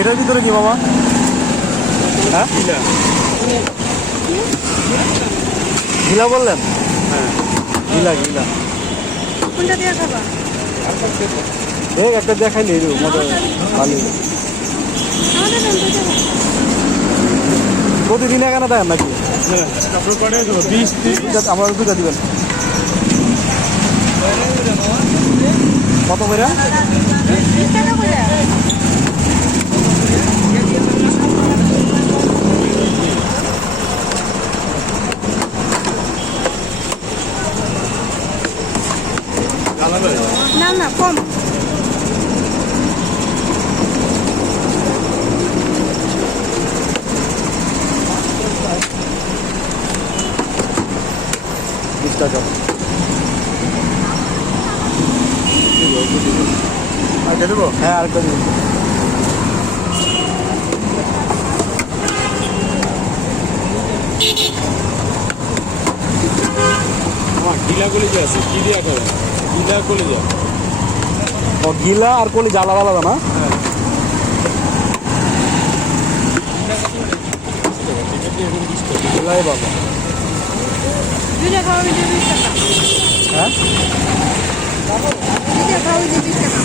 এটার ভিতরে কি মামা? হ্যাঁ গিলা বললেন? হ্যাঁ গিলা গিলা কোনটা দিয়ে খাবা? দেখ একটা দেখাইলে মজা ভালো। প্রতিদিন এখানে দেন নাকি? আমার দুটা দিবেন। কত করে? না না কম। টাকা দেবো? হ্যাঁ আরেকটা দেবো। গিলা কলিজা আছে, কি দিয়া খাবে? গিলা কলিজা। ও গিলা আর কলিজা আলাদা আলাদা না? গিলাই বাবা। দুইটা খাওয়া 20 টাকা। হ্যাঁ দুইটা খাওয়া 20 টাকা।